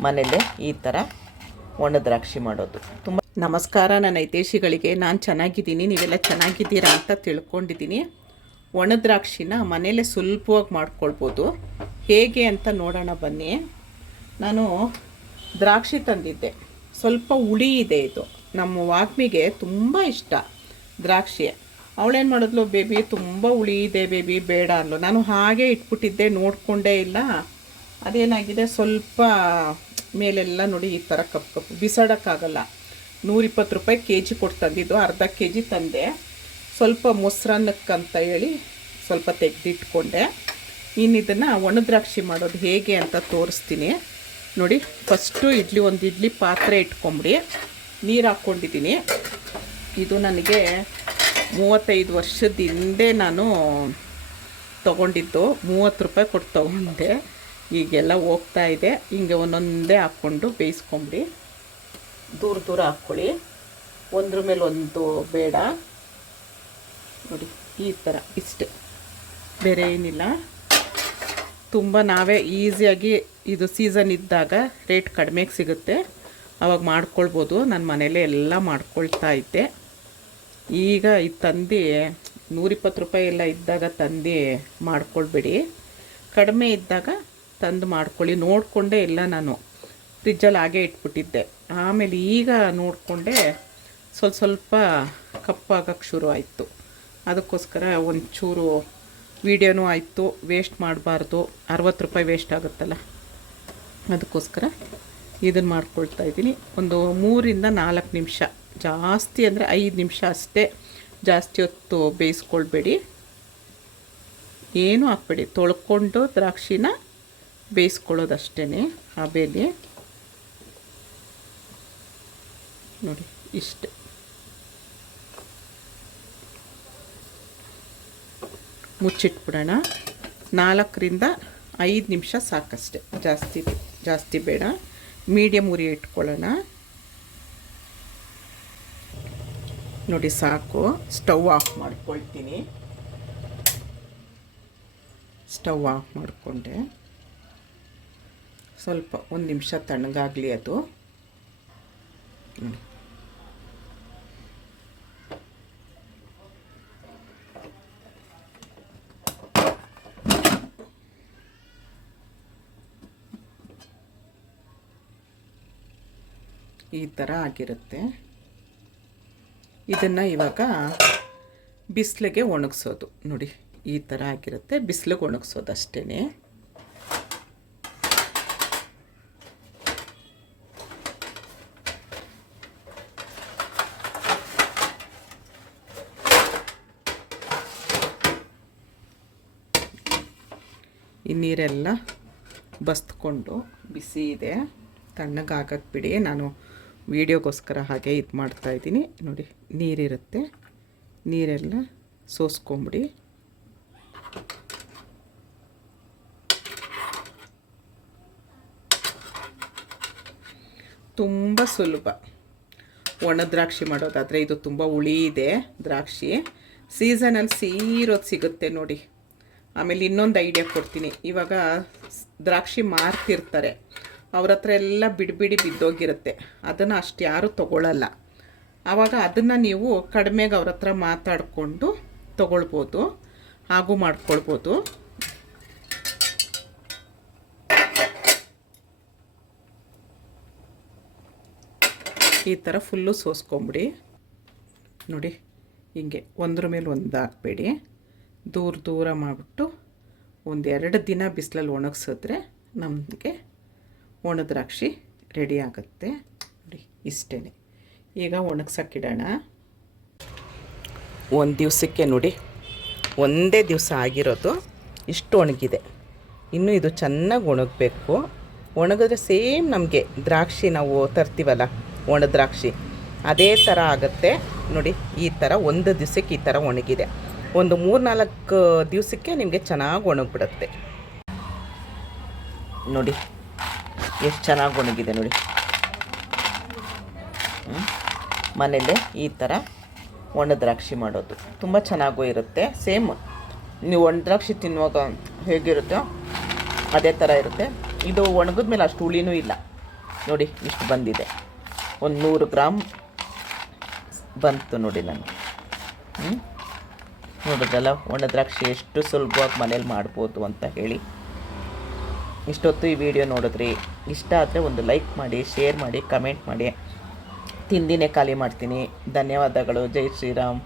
ಮನೇಲೆ ಈ ಥರ ಒಣ ದ್ರಾಕ್ಷಿ ಮಾಡೋದು. ತುಂಬ ನಮಸ್ಕಾರ, ನನ್ನ ಹಿತೇಶಿಗಳಿಗೆ ನಾನು ಚೆನ್ನಾಗಿದ್ದೀನಿ, ನೀವೆಲ್ಲ ಚೆನ್ನಾಗಿದ್ದೀರಾ ಅಂತ ತಿಳ್ಕೊಂಡಿದ್ದೀನಿ. ಒಣ ದ್ರಾಕ್ಷಿನ ಮನೇಲೆ ಸುಲಭವಾಗಿ ಮಾಡ್ಕೊಳ್ಬೋದು. ಹೇಗೆ ಅಂತ ನೋಡೋಣ ಬನ್ನಿ. ನಾನು ದ್ರಾಕ್ಷಿ ತಂದಿದ್ದೆ. ಸ್ವಲ್ಪ ಹುಳಿ ಇದೆ ಇದು. ನಮ್ಮ ವಾಗ್ಮಿಗೆ ತುಂಬ ಇಷ್ಟ ದ್ರಾಕ್ಷಿ. ಅವಳೇನು ಮಾಡಿದ್ಲು, ಬೇಬಿ, ತುಂಬ ಹುಳಿ ಇದೆ ಬೇಬಿ, ಬೇಡ ಅಂದ್ಲು. ನಾನು ಹಾಗೆ ಇಟ್ಬಿಟ್ಟಿದ್ದೆ, ನೋಡಿಕೊಂಡೇ ಇಲ್ಲ. ಅದೇನಾಗಿದೆ? ಸ್ವಲ್ಪ ಮೇಲೆಲ್ಲ ನೋಡಿ ಈ ಥರ ಕಪ್ಪು ಕಪ್ಪು ಬಿಸಾಡೋಕ್ಕಾಗಲ್ಲ. ನೂರಿಪ್ಪತ್ತು ರೂಪಾಯಿ ಕೆ ಜಿ ಕೊಟ್ಟು ತಂದಿದ್ದು, ಅರ್ಧ ಕೆ ಜಿ ತಂದೆ. ಸ್ವಲ್ಪ ಮೊಸರನ್ನಕ್ಕಂತ ಹೇಳಿ ಸ್ವಲ್ಪ ತೆಗೆದಿಟ್ಕೊಂಡೆ. ಇನ್ನಿದನ್ನು ಒಣದ್ರಾಕ್ಷಿ ಒಣ ದ್ರಾಕ್ಷಿ ಮಾಡೋದು ಹೇಗೆ ಅಂತ ತೋರಿಸ್ತೀನಿ. ನೋಡಿ ಫಸ್ಟು ಇಡ್ಲಿ, ಒಂದು ಇಡ್ಲಿ ಪಾತ್ರೆ ಇಟ್ಕೊಂಬಿಡಿ. ನೀರು ಹಾಕ್ಕೊಂಡಿದ್ದೀನಿ. ಇದು ನನಗೆ ಮೂವತ್ತೈದು ವರ್ಷದ ಹಿಂದೆ ನಾನು ತೊಗೊಂಡಿದ್ದು. ಮೂವತ್ತು ರೂಪಾಯಿ ಕೊಟ್ಟು ತೊಗೊಂಡೆ. ಈಗೆಲ್ಲ ಹೋಗ್ತಾ ಇದೆ. ಹಿಂಗೆ ಒಂದೊಂದೇ ಹಾಕ್ಕೊಂಡು ಬೇಯಿಸ್ಕೊಂಬಿಡಿ. ದೂರ ದೂರ ಹಾಕ್ಕೊಳ್ಳಿ. ಒಂದ್ರ ಮೇಲೆ ಒಂದು ಬೇಡ. ನೋಡಿ, ಈ ಥರ. ಇಷ್ಟೆ. ಬೇರೆ ಏನಿಲ್ಲ. ತುಂಬ ನಾವೇ ಈಸಿಯಾಗಿ ಇದು ಸೀಸನ್ ಇದ್ದಾಗ ರೇಟ್ ಕಡಿಮೆಗೆ ಸಿಗುತ್ತೆ. ಅವಾಗ ಮಾಡ್ಕೊಳ್ಬೋದು. ನಾನು ಮನೇಲೇ ಎಲ್ಲ ಮಾಡ್ಕೊಳ್ತಾ ಇದ್ದೆ. ಈಗ ಇದು ತಂದು ನೂರಿಪ್ಪತ್ತು ರೂಪಾಯಿ ಎಲ್ಲ ಇದ್ದಾಗ ತಂದು ಮಾಡ್ಕೊಳ್ಬೇಡಿ. ಕಡಿಮೆ ಇದ್ದಾಗ ತಂದು ಮಾಡ್ಕೊಳ್ಳಿ. ನೋಡಿಕೊಂಡೆ ಎಲ್ಲ ನಾನು. ಫ್ರಿಜ್ಜಲ್ಲಿ ಹಾಗೆ ಇಟ್ಬಿಟ್ಟಿದ್ದೆ. ಆಮೇಲೆ ಈಗ ನೋಡಿಕೊಂಡೆ ಸ್ವಲ್ಪ ಸ್ವಲ್ಪ ಕಪ್ಪಾಗಕ್ಕೆ ಶುರು ಆಯಿತು. ಅದಕ್ಕೋಸ್ಕರ ಒಂಚೂರು ವೀಡಿಯೋನೂ ಆಯಿತು. ವೇಸ್ಟ್ ಮಾಡಬಾರ್ದು. ಅರವತ್ತು ರೂಪಾಯಿ ವೇಸ್ಟ್ ಆಗುತ್ತಲ್ಲ? ಅದಕ್ಕೋಸ್ಕರ ಇದನ್ನು ಮಾಡ್ಕೊಳ್ತಾ ಇದ್ದೀನಿ. ಒಂದು ಮೂರಿಂದ ನಾಲ್ಕು ನಿಮಿಷ. ಜಾಸ್ತಿ ಅಂದರೆ ಐದು ನಿಮಿಷ ಅಷ್ಟೇ. ಜಾಸ್ತಿ ಹೊತ್ತು ಬೇಯಿಸ್ಕೊಳ್ಬೇಡಿ. ಏನೂ ಹಾಕ್ಬೇಡಿ. ತೊಳ್ಕೊಂಡು ದ್ರಾಕ್ಷಿನ ಬೇಯಿಸ್ಕೊಳ್ಳೋದಷ್ಟೇ ಹಬೆಲಿ ನೋಡಿ, ಇಷ್ಟೆ. ಮುಚ್ಚಿಟ್ಬಿಡೋಣ. ನಾಲ್ಕರಿಂದ ಐದು ನಿಮಿಷ ಸಾಕಷ್ಟೆ. ಜಾಸ್ತಿ ಜಾಸ್ತಿ ಬೇಡ. ಮೀಡಿಯಮ್ ಉರಿ ಇಟ್ಕೊಳ್ಳೋಣ. ನೋಡಿ, ಸಾಕು. ಸ್ಟವ್ ಆಫ್ ಮಾಡ್ಕೊಳ್ತೀನಿ. ಸ್ಟವ್ ಆಫ್ ಮಾಡಿಕೊಂಡೆ. ಸ್ವಲ್ಪ ಒಂದು ನಿಮಿಷ ತಣ್ಣಗಾಗಲಿ ಅದು. ಈ ಥರ ಆಗಿರುತ್ತೆ. ಇದನ್ನು ಇವಾಗ ಬಿಸಿಲಿಗೆ ಒಣಗಿಸೋದು. ನೋಡಿ, ಈ ಥರ ಆಗಿರುತ್ತೆ. ಬಿಸಿಲಿಗೆ ಒಣಗಿಸೋದು ಅಷ್ಟೇ ಈ ನೀರೆಲ್ಲ ಬಸ್ತ್ಕೊಂಡು ಬಿಸಿ ಇದೆ. ತಣ್ಣಗಾಗಕ್ಕೆ ಬಿಡಿ. ನಾನು ವೀಡಿಯೋಗೋಸ್ಕರ ಹಾಗೆ ಇದು ಮಾಡ್ತಾಯಿದ್ದೀನಿ ನೋಡಿ, ನೀರಿರುತ್ತೆ. ನೀರೆಲ್ಲ ಸೋಸ್ಕೊಂಬಿಡಿ. ತುಂಬ ಸುಲಭ. ಒಣ ದ್ರಾಕ್ಷಿ ಮಾಡೋದಾದರೆ ಇದು ತುಂಬ ಹುಳಿ ಇದೆ ದ್ರಾಕ್ಷಿ. ಸೀಸನಲ್ಲಿ ಸೀರೋದು ಸಿಗುತ್ತೆ ನೋಡಿ. ಆಮೇಲೆ ಇನ್ನೊಂದು ಐಡಿಯಾ ಕೊಡ್ತೀನಿ. ಇವಾಗ ದ್ರಾಕ್ಷಿ ಮಾರ್ತಿರ್ತಾರೆ. ಅವ್ರ ಹತ್ರ ಎಲ್ಲ ಬಿಡಿಬಿಡಿ ಬಿದ್ದೋಗಿರುತ್ತೆ. ಅದನ್ನು ಅಷ್ಟು ಯಾರೂ ತಗೊಳ್ಳಲ್ಲ ಆವಾಗ ಅದನ್ನು ನೀವು ಕಡಿಮೆಗೆ ಅವ್ರ ಹತ್ರ ಮಾತಾಡಿಕೊಂಡು ತೊಗೊಳ್ಬೋದು. ಹಾಗೂ ಮಾಡ್ಕೊಳ್ಬೋದು. ಈ ಥರ ಫುಲ್ಲು ಸೋಸ್ಕೊಂಬಿಡಿ. ನೋಡಿ, ಹಿಂಗೆ ಒಂದ್ರ ಮೇಲೆ ಒಂದು ಹಾಕಬೇಡಿ. ದೂರ ದೂರ ಮಾಡಿಬಿಟ್ಟು ಒಂದೆರಡು ದಿನ ಬಿಸಿಲಲ್ಲಿ ಒಣಗಿಸಿದ್ರೆ ನಮಗೆ ಒಣ ದ್ರಾಕ್ಷಿ ರೆಡಿ ಆಗುತ್ತೆ. ನೋಡಿ ಇಷ್ಟೇ ಈಗ ಒಣಗ್ಸಕ್ಕಿಡೋಣ. ಒಂದು ದಿವಸಕ್ಕೆ ನೋಡಿ, ಒಂದೇ ದಿವಸ ಆಗಿರೋದು ಇಷ್ಟು ಒಣಗಿದೆ. ಇನ್ನು ಇದು ಚೆನ್ನಾಗಿ ಒಣಗಬೇಕು. ಒಣಗಿದ್ರೆ ಸೇಮ್ ನಮಗೆ ದ್ರಾಕ್ಷಿ ನಾವು ತರ್ತೀವಲ್ಲ, ಒಣ ದ್ರಾಕ್ಷಿ. ಅದೇ ಥರ ಆಗುತ್ತೆ. ನೋಡಿ, ಈ ಥರ ಒಂದು ದಿವಸಕ್ಕೆ ಈ ಥರ ಒಣಗಿದೆ. ಒಂದು ಮೂರು ನಾಲ್ಕು ದಿವಸಕ್ಕೆ ನಿಮಗೆ ಚೆನ್ನಾಗಿ ಒಣಗಿಬಿಡುತ್ತೆ. ನೋಡಿ, ಎಷ್ಟು ಚೆನ್ನಾಗಿ ಒಣಗಿದೆ ನೋಡಿ. ಮನೆಯಲ್ಲೇ ಈ ಥರ ಒಣ ದ್ರಾಕ್ಷಿ ಮಾಡೋದು ತುಂಬ ಚೆನ್ನಾಗೂ ಇರುತ್ತೆ. ಸೇಮ್ ನೀವು ಒಣ ದ್ರಾಕ್ಷಿ ತಿನ್ನುವಾಗ ಹೇಗಿರುತ್ತೋ ಅದೇ ಥರ ಇರುತ್ತೆ. ಇದು ಒಣಗಿದ ಮೇಲೆ ಅಷ್ಟು ಹುಳಿನೂ ಇಲ್ಲ. ನೋಡಿ, ಇಷ್ಟು ಬಂದಿದೆ. ಒಂದು ನೂರು ಗ್ರಾಮ್ ಬಂತು ನೋಡಿ ನನಗೆ ಹ್ಞೂ ನೋಡಿದ್ರಲ್ಲ ಒಣ ದ್ರಾಕ್ಷಿ ಎಷ್ಟು ಸುಲಭವಾಗಿ ಮನೇಲಿ ಮಾಡ್ಬೋದು ಅಂತ ಹೇಳಿ. ಇಷ್ಟೊತ್ತು ಈ ವಿಡಿಯೋ ನೋಡಿದ್ರಿ, ಇಷ್ಟ ಆದರೆ ಒಂದು ಲೈಕ್ ಮಾಡಿ, ಶೇರ್ ಮಾಡಿ, ಕಮೆಂಟ್ ಮಾಡಿ. ತಿಂದಿನೇ ಖಾಲಿ ಮಾಡ್ತೀನಿ. ಧನ್ಯವಾದಗಳು. ಜೈ ಶ್ರೀರಾಮ್.